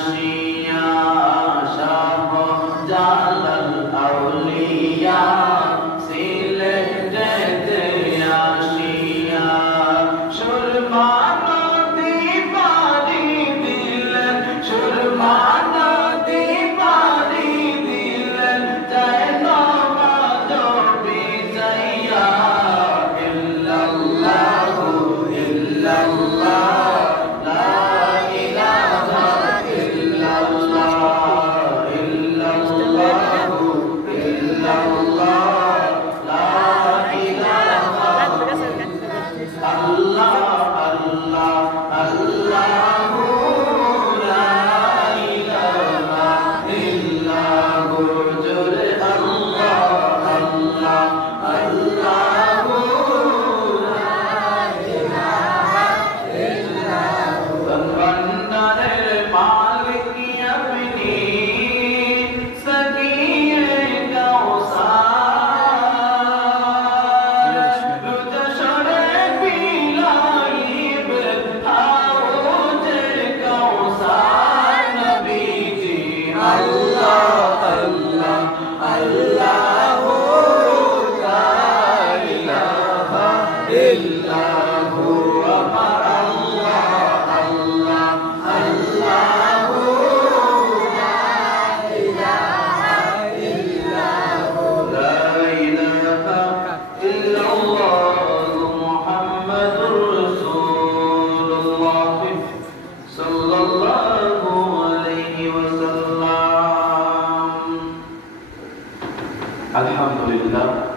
আশিয়া শাহ জালাল আউলিয়া সিলেটেতে আশিয়া সুরমা নদী পাড়ি দিলেন সুরমা নদী পাড়ি দিলেন জয় নমাজ বিজয়া ইল্লাল্লাহু ইল্লাল্লাহ লা ইলাহা ইল্লাল্লাহ ইল্লাল্লাহু ইল্লাল্লাহ লা ইলাহা আল্লাহ আল্লাহ আল্লাহু লা ইলাহা ইল্লাহু জোরে আল্লাহ আল্লাহ আল্লাহু বন্দারের মালিক আপনি সকিয়ে কাউসার রুদশরে বিলাইব হাউজে কাউসার নবীজি আল্লাহ আল্লাহ আল্লাহু লা ইলাহা ইল্লাহু আমার আল্লাহ আল্লাহ আল্লাহু লা ইলাহা ইল্লাহু লা ইলাহা ইল্লাল্লাহু মুহাম্মাদুর রাসূলুল্লাহ সাল্লাল্লাহু আলাইহি ওয়াসাল্লাম। আলহামদুলিল্লাহ।